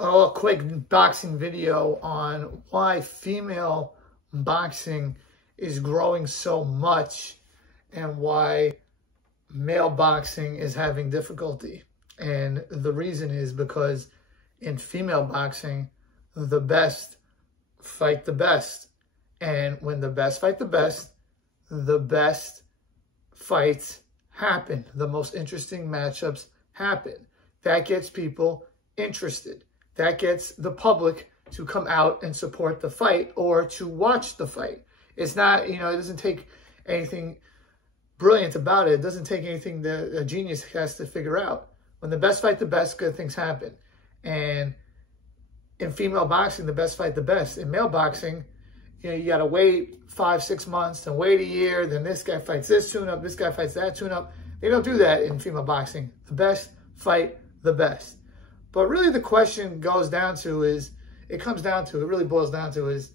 a quick boxing video on why female boxing is growing so much and why male boxing is having difficulty. And the reason is because in female boxing, the best fight the best. And when the best fight the best fights happen. The most interesting matchups happen. That gets people interested. That gets the public to come out and support the fight or to watch the fight. It's not, it doesn't take anything brilliant about it. It doesn't take anything that a genius has to figure out. When the best fight the best, good things happen. And in female boxing, the best fight the best. In male boxing, you got to wait 5-6 months, then wait a year, then this guy fights this tune-up, this guy fights that tune-up. They don't do that in female boxing. The best fight the best. But really the question it really boils down to is,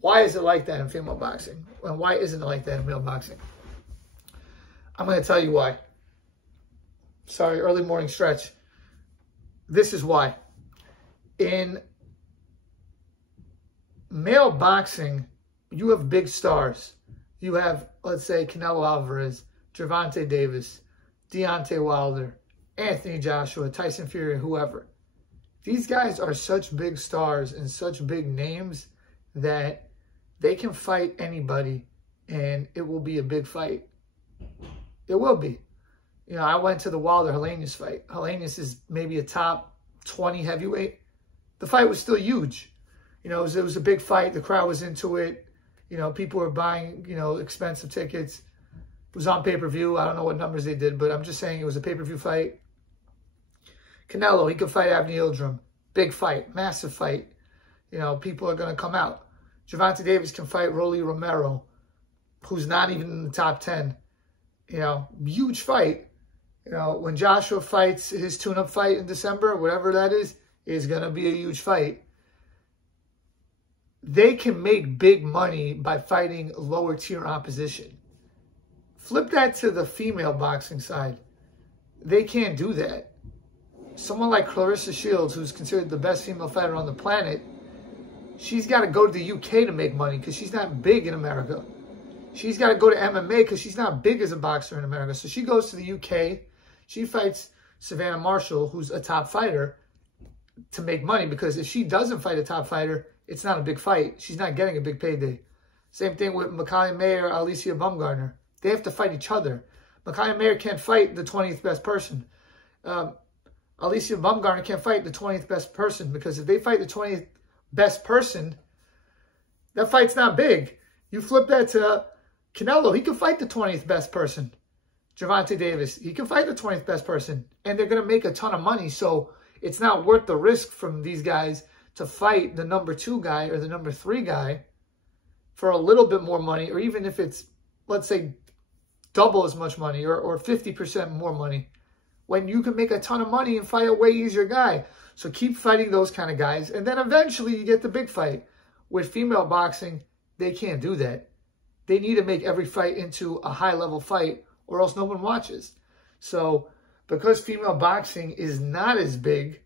why is it like that in female boxing? And why isn't it like that in male boxing? I'm going to tell you why. Sorry, early morning stretch. This is why. In male boxing, you have big stars. You have, let's say, Canelo Alvarez, Gervonta Davis, Deontay Wilder, Anthony Joshua, Tyson Fury, whoever. These guys are such big stars and such big names that they can fight anybody and it will be a big fight. It will be. I went to the Wilder Helenius fight. Helenius is maybe a top 20 heavyweight. The fight was still huge. It was a big fight. The crowd was into it. People were buying, expensive tickets. It was on pay-per-view. I don't know what numbers they did, but I'm just saying it was a pay-per-view fight. Canelo, he could fight Avni Yildirim. Big fight, massive fight. People are going to come out. Gervonta Davis can fight Rolly Romero, who's not even in the top 10. Huge fight. When Joshua fights his tune-up fight in December, whatever that is going to be a huge fight. They can make big money by fighting lower tier opposition. Flip that to the female boxing side. They can't do that. Someone like Clarissa Shields, who's considered the best female fighter on the planet, she's got to go to the UK to make money because she's not big in America. She's got to go to MMA because she's not big as a boxer in America. So she goes to the UK. She fights Savannah Marshall, who's a top fighter, to make money, because if she doesn't fight a top fighter, it's not a big fight. She's not getting a big payday. Same thing with Makaila Mayer, Alicia Baumgartner. They have to fight each other. Makaila Mayer can't fight the 20th best person. Alicia Baumgartner can't fight the 20th best person, because if they fight the 20th best person, that fight's not big. You flip that to Canelo, he can fight the 20th best person. Gervonta Davis, he can fight the 20th best person. And they're going to make a ton of money, so it's not worth the risk from these guys to fight the number 2 guy or the number 3 guy for a little bit more money, or even if it's, let's say, double as much money or 50% more money, when you can make a ton of money and fight a way easier guy. So keep fighting those kind of guys, and then eventually you get the big fight. With female boxing, they can't do that. They need to make every fight into a high-level fight, or else no one watches. So because female boxing is not as big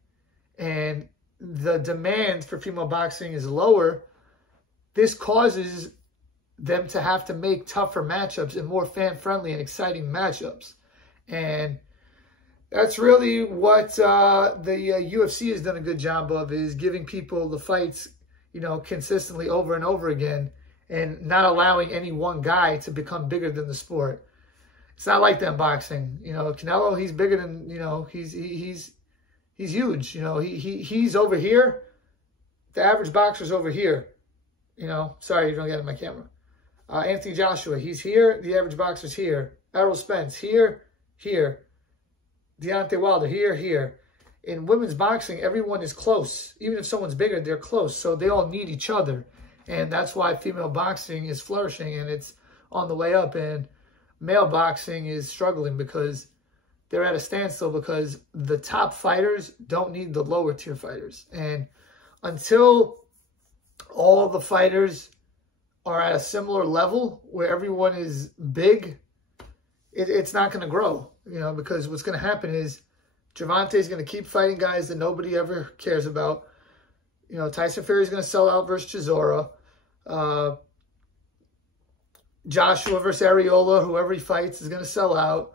and the demand for female boxing is lower, this causes them to have to make tougher matchups and more fan-friendly and exciting matchups. And that's really what the UFC has done a good job of, is giving people the fights, consistently over and over again, and not allowing any one guy to become bigger than the sport. It's not like that in boxing. Canelo, he's bigger than, he's huge. He's over here. The average boxer's over here. Sorry, you don't get it in my camera. Anthony Joshua, he's here. The average boxer's here. Errol Spence, here. Deontay Wilder, here. In women's boxing, everyone is close. Even if someone's bigger, they're close. So they all need each other. And that's why female boxing is flourishing and it's on the way up. And male boxing is struggling because they're at a standstill, because the top fighters don't need the lower tier fighters. And until all the fighters are at a similar level where everyone is big, it's not going to grow, because what's going to happen is Gervonta is going to keep fighting guys that nobody ever cares about. You know, Tyson Fury is going to sell out versus Chisora. Joshua versus Areola, whoever he fights, is going to sell out.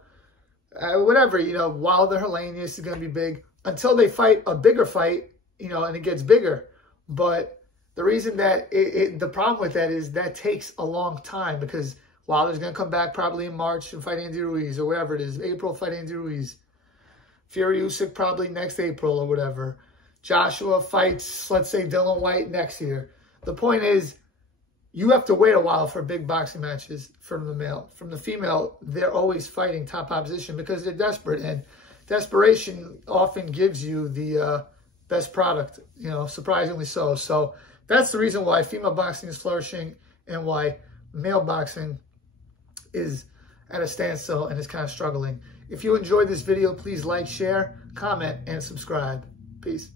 Whatever, you know, Wilder Helenius is going to be big until they fight a bigger fight, you know, and it gets bigger. But the reason that the problem with that is that takes a long time, because Wilder's going to come back probably in March and fight Andy Ruiz or whatever it is. April, fight Andy Ruiz. Fury Usyk probably next April or whatever. Joshua fights, let's say, Dylan White next year. The point is, you have to wait a while for big boxing matches from the male. From the female, they're always fighting top opposition because they're desperate. And desperation often gives you the best product, you know, surprisingly so. So that's the reason why female boxing is flourishing and why male boxing is at a standstill and is kind of struggling. If you enjoyed this video, please like, share, comment, and subscribe. Peace.